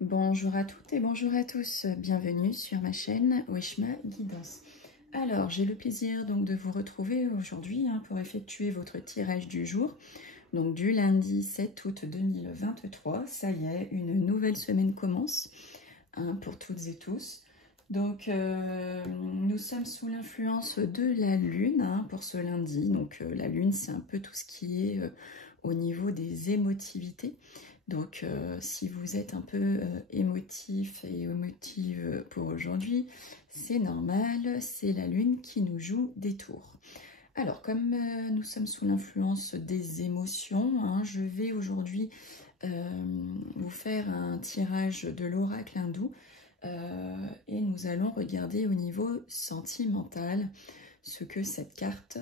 Bonjour à toutes et bonjour à tous, bienvenue sur ma chaîne Wishma Guidance. Alors j'ai le plaisir donc de vous retrouver aujourd'hui pour effectuer votre tirage du jour, donc du lundi 7 août 2023. Ça y est, une nouvelle semaine commence pour toutes et tous. Donc nous sommes sous l'influence de la lune pour ce lundi. Donc la lune, c'est un peu tout ce qui est au niveau des émotivités. Donc si vous êtes un peu émotif et émotive pour aujourd'hui, c'est normal, c'est la lune qui nous joue des tours. Alors comme nous sommes sous l'influence des émotions, je vais aujourd'hui vous faire un tirage de l'oracle hindou et nous allons regarder au niveau sentimental ce que cette carte,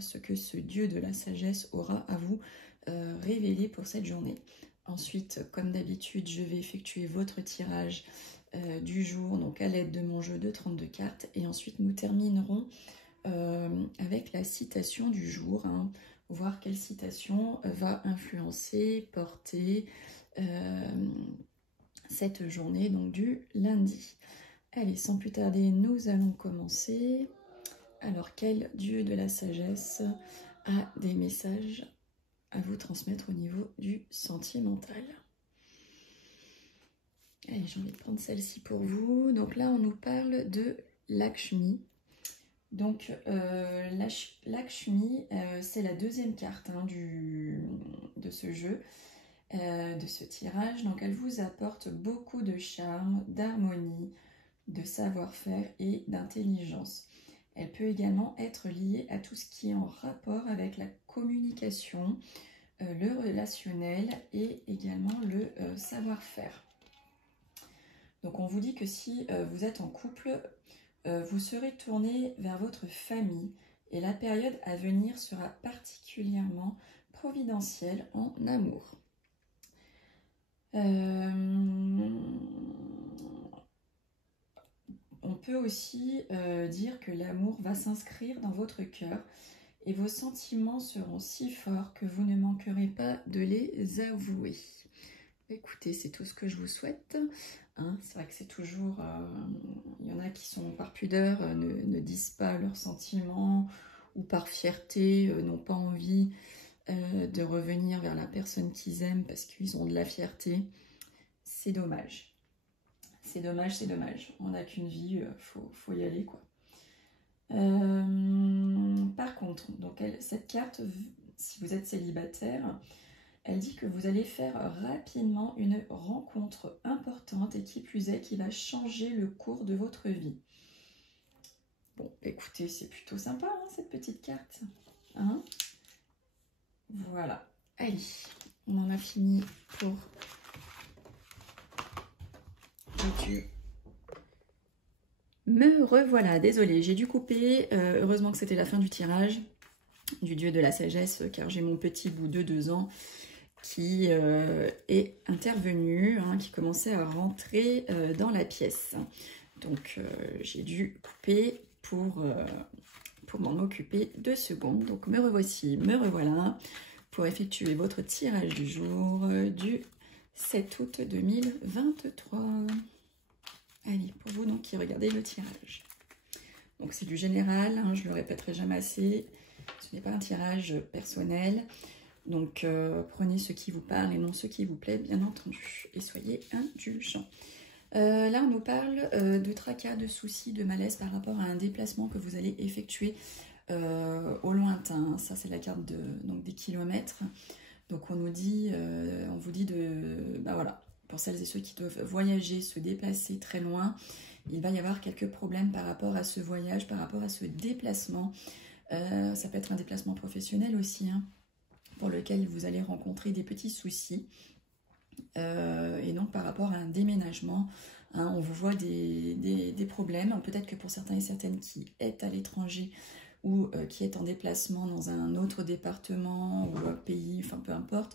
ce que ce dieu de la sagesse aura à vous révéler pour cette journée. Ensuite, comme d'habitude, je vais effectuer votre tirage du jour, donc à l'aide de mon jeu de 32 cartes. Et ensuite, nous terminerons avec la citation du jour, voir quelle citation va influencer, porter cette journée donc du lundi. Allez, sans plus tarder, nous allons commencer. Alors, quel dieu de la sagesse a des messages à vous transmettre au niveau du sentimental? Allez, j'ai envie de prendre celle-ci pour vous. Donc là, on nous parle de Lakshmi. Donc, Lakshmi, c'est la deuxième carte de ce jeu, de ce tirage. Donc, elle vous apporte beaucoup de charme, d'harmonie, de savoir-faire et d'intelligence. Elle peut également être liée à tout ce qui est en rapport avec la communication, le relationnel et également le savoir-faire. Donc on vous dit que si vous êtes en couple, vous serez tourné vers votre famille et la période à venir sera particulièrement providentielle en amour. On peut aussi dire que l'amour va s'inscrire dans votre cœur et vos sentiments seront si forts que vous ne manquerez pas de les avouer. Écoutez, c'est tout ce que je vous souhaite. C'est vrai que c'est toujours... il y en a qui sont par pudeur, ne disent pas leurs sentiments ou par fierté, n'ont pas envie de revenir vers la personne qu'ils aiment parce qu'ils ont de la fierté. C'est dommage. C'est dommage, c'est dommage. On n'a qu'une vie, faut y aller, quoi. Par contre, donc cette carte, si vous êtes célibataire, elle dit que vous allez faire rapidement une rencontre importante et qui plus est, qui va changer le cours de votre vie. Bon, écoutez, c'est plutôt sympa, cette petite carte. Voilà. Allez, on en a fini pour le dieu. Me revoilà, désolée, j'ai dû couper. Heureusement que c'était la fin du tirage du dieu de la sagesse, car j'ai mon petit bout de 2 ans qui est intervenu, qui commençait à rentrer dans la pièce. Donc j'ai dû couper pour m'en occuper 2 secondes. Donc me revoici, me revoilà pour effectuer votre tirage du jour du 7 août 2023. Allez, pour vous donc qui regardez le tirage. Donc c'est du général, je ne le répéterai jamais assez, ce n'est pas un tirage personnel. Donc prenez ce qui vous parle et non ce qui vous plaît, bien entendu. Et soyez indulgents. Là, on nous parle de tracas, de soucis, de malaise par rapport à un déplacement que vous allez effectuer au lointain. Ça, c'est la carte donc des kilomètres. Donc on nous dit, on vous dit de... voilà, pour celles et ceux qui doivent voyager, se déplacer très loin, il va y avoir quelques problèmes par rapport à ce voyage, par rapport à ce déplacement. Ça peut être un déplacement professionnel aussi, pour lequel vous allez rencontrer des petits soucis. Et donc par rapport à un déménagement, on vous voit des problèmes. Peut-être que pour certains et certaines qui est à l'étranger ou qui est en déplacement dans un autre département ou pays, enfin peu importe,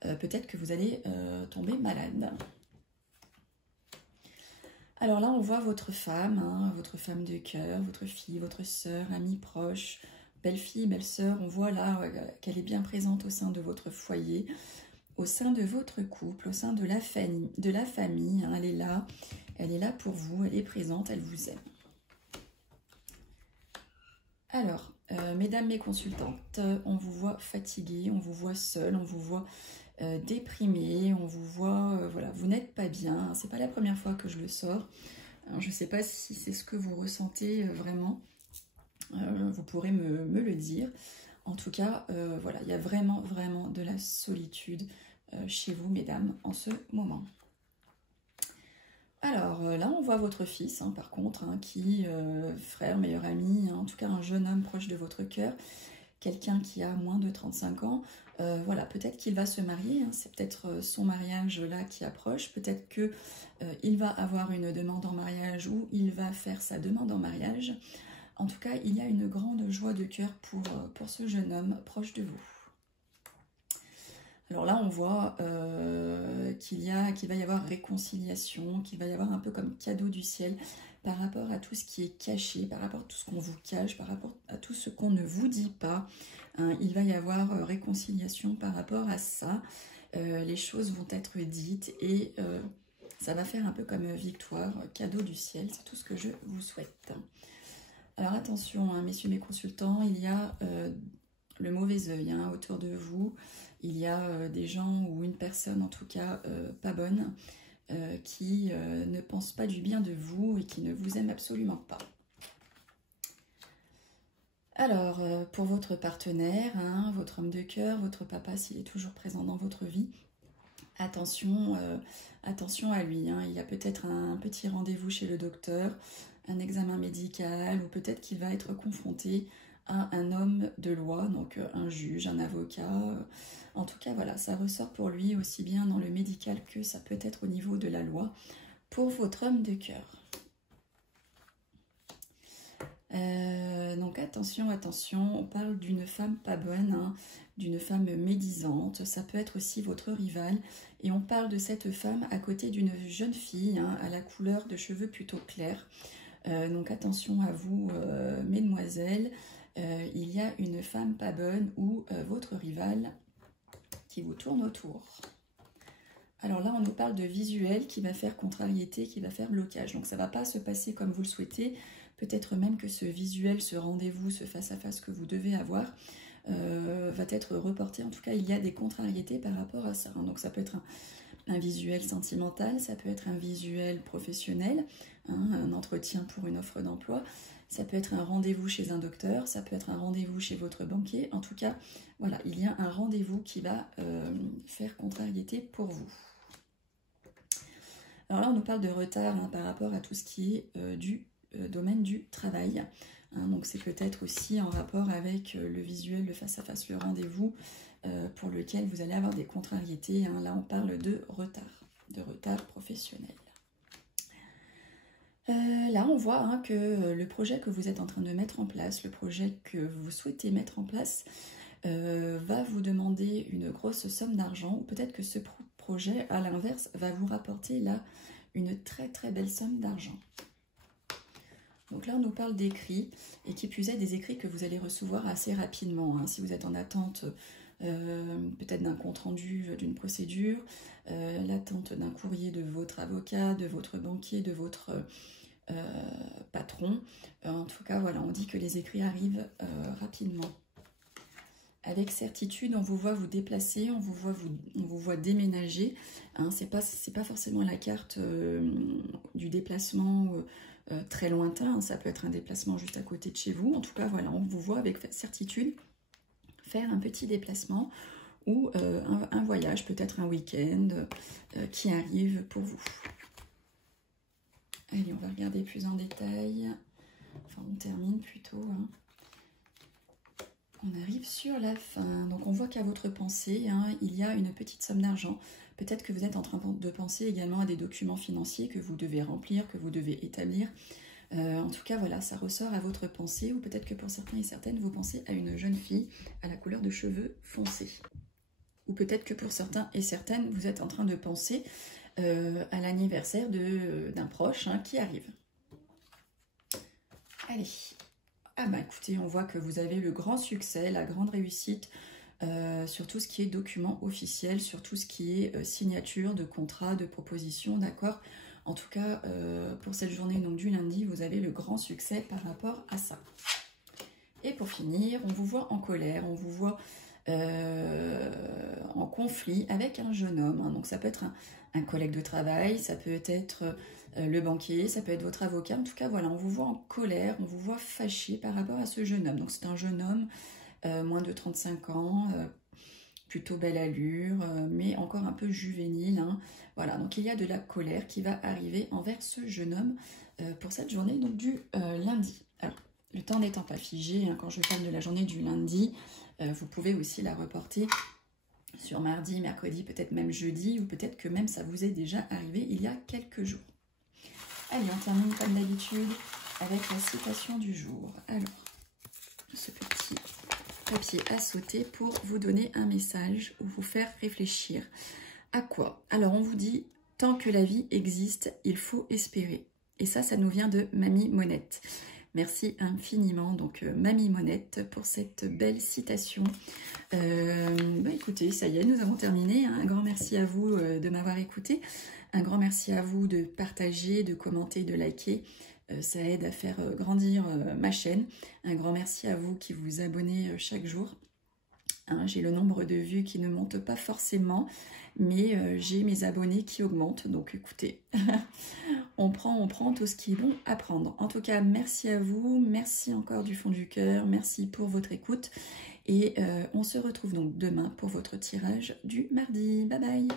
peut-être que vous allez tomber malade. Alors là, on voit votre femme de cœur, votre fille, votre sœur, amie proche, belle-fille, belle-sœur. On voit là qu'elle est bien présente au sein de votre foyer, au sein de votre couple, au sein de la famille, hein, elle est là pour vous, elle est présente, elle vous aime. Alors, mesdames mes consultantes, on vous voit fatiguée, on vous voit seule, on vous voit déprimée, on vous voit, voilà, vous n'êtes pas bien. C'est pas la première fois que je le sors. Alors, je ne sais pas si c'est ce que vous ressentez vraiment. Vous pourrez me le dire. En tout cas, voilà, il y a vraiment de la solitude chez vous, mesdames, en ce moment. Alors là, on voit votre fils, hein, par contre, hein, qui, frère, meilleur ami, hein, en tout cas un jeune homme proche de votre cœur, quelqu'un qui a moins de 35 ans, voilà, peut-être qu'il va se marier, hein, c'est peut-être son mariage là qui approche, peut-être que il va avoir une demande en mariage ou il va faire sa demande en mariage. En tout cas, il y a une grande joie de cœur pour ce jeune homme proche de vous. Alors là, on voit qu'il va y avoir réconciliation, qu'il va y avoir un peu comme cadeau du ciel par rapport à tout ce qui est caché, par rapport à tout ce qu'on vous cache, par rapport à tout ce qu'on ne vous dit pas. Hein, il va y avoir réconciliation par rapport à ça. Les choses vont être dites et ça va faire un peu comme victoire, cadeau du ciel. C'est tout ce que je vous souhaite. Alors attention, hein, messieurs mes consultants, il y a le mauvais œil hein, autour de vous. Il y a des gens ou une personne en tout cas pas bonne qui ne pense pas du bien de vous et qui ne vous aime absolument pas. Alors pour votre partenaire, hein, votre homme de cœur, votre papa s'il est toujours présent dans votre vie, attention, attention à lui. Hein. Il y a peut-être un petit rendez-vous chez le docteur, un examen médical ou peut-être qu'il va être confronté à un homme de loi, donc un juge, un avocat. En tout cas, voilà, ça ressort pour lui aussi bien dans le médical que ça peut être au niveau de la loi pour votre homme de cœur. Donc attention, attention, on parle d'une femme pas bonne, hein, d'une femme médisante, ça peut être aussi votre rival, et on parle de cette femme à côté d'une jeune fille hein, à la couleur de cheveux plutôt clairs. Donc attention à vous, mesdemoiselles, il y a une femme pas bonne ou votre rival qui vous tourne autour. Alors là, on nous parle de visuel qui va faire contrariété, qui va faire blocage. Donc ça ne va pas se passer comme vous le souhaitez. Peut-être même que ce visuel, ce rendez-vous, ce face-à-face que vous devez avoir va être reporté. En tout cas, il y a des contrariétés par rapport à ça. Hein. Donc ça peut être un visuel sentimental, ça peut être un visuel professionnel, hein, un entretien pour une offre d'emploi. Ça peut être un rendez-vous chez un docteur, ça peut être un rendez-vous chez votre banquier. En tout cas, voilà, il y a un rendez-vous qui va faire contrariété pour vous. Alors là, on nous parle de retard hein, par rapport à tout ce qui est du domaine du travail. Hein, donc c'est peut-être aussi en rapport avec le visuel, le face-à-face, le rendez-vous pour lequel vous allez avoir des contrariétés. Hein. Là, on parle de retard professionnel. Là, on voit hein, que le projet que vous êtes en train de mettre en place, le projet que vous souhaitez mettre en place, va vous demander une grosse somme d'argent, ou peut-être que ce projet, à l'inverse, va vous rapporter là une très belle somme d'argent. Donc là, on nous parle d'écrits, et qui plus est, des écrits que vous allez recevoir assez rapidement. Hein, si vous êtes en attente peut-être d'un compte-rendu d'une procédure, l'attente d'un courrier de votre avocat, de votre banquier, de votre patron. En tout cas, voilà, on dit que les écrits arrivent rapidement. Avec certitude, on vous voit vous déplacer, on vous voit déménager. Hein, c'est pas forcément la carte du déplacement très lointain. Hein, ça peut être un déplacement juste à côté de chez vous. En tout cas, voilà, on vous voit avec certitude faire un petit déplacement ou un voyage, peut-être un week-end qui arrive pour vous. Allez, on va regarder plus en détail. Enfin, on termine plutôt. Hein. On arrive sur la fin. Donc, on voit qu'à votre pensée, hein, il y a une petite somme d'argent. Peut-être que vous êtes en train de penser également à des documents financiers que vous devez remplir, que vous devez établir. En tout cas, voilà, ça ressort à votre pensée. Ou peut-être que pour certains et certaines, vous pensez à une jeune fille à la couleur de cheveux foncés. Ou peut-être que pour certains et certaines, vous êtes en train de penser à l'anniversaire d'un proche hein, qui arrive. Allez. Ah bah écoutez, on voit que vous avez le grand succès, la grande réussite sur tout ce qui est document officiel, sur tout ce qui est signature de contrat, de proposition, d'accord? En tout cas, pour cette journée donc, du lundi, vous avez le grand succès par rapport à ça. Et pour finir, on vous voit en colère, on vous voit en conflit avec un jeune homme. Hein. Donc ça peut être un collègue de travail, ça peut être le banquier, ça peut être votre avocat. En tout cas, voilà, on vous voit en colère, on vous voit fâché par rapport à ce jeune homme. Donc c'est un jeune homme, moins de 35 ans, plutôt belle allure, mais encore un peu juvénile. Hein. Voilà, donc il y a de la colère qui va arriver envers ce jeune homme pour cette journée donc du lundi. Alors, le temps n'étant pas figé, hein, quand je parle de la journée du lundi, vous pouvez aussi la reporter sur mardi, mercredi, peut-être même jeudi, ou peut-être que même ça vous est déjà arrivé il y a quelques jours. Allez, on termine comme d'habitude avec la citation du jour. Alors, ce petit papier à sauter pour vous donner un message ou vous faire réfléchir. À quoi? Alors, on vous dit, tant que la vie existe, il faut espérer. Et ça nous vient de Mamie Monette. Merci infiniment, donc Mamie Monette, pour cette belle citation. Écoutez, ça y est, nous avons terminé. Hein. Un grand merci à vous de m'avoir écouté. Un grand merci à vous de partager, de commenter, de liker. Ça aide à faire grandir ma chaîne. Un grand merci à vous qui vous abonnez chaque jour. Hein, j'ai le nombre de vues qui ne monte pas forcément, mais j'ai mes abonnés qui augmentent. Donc écoutez, on prend tout ce qui est bon à prendre. En tout cas, merci à vous, merci encore du fond du cœur, merci pour votre écoute. Et on se retrouve donc demain pour votre tirage du mardi. Bye bye!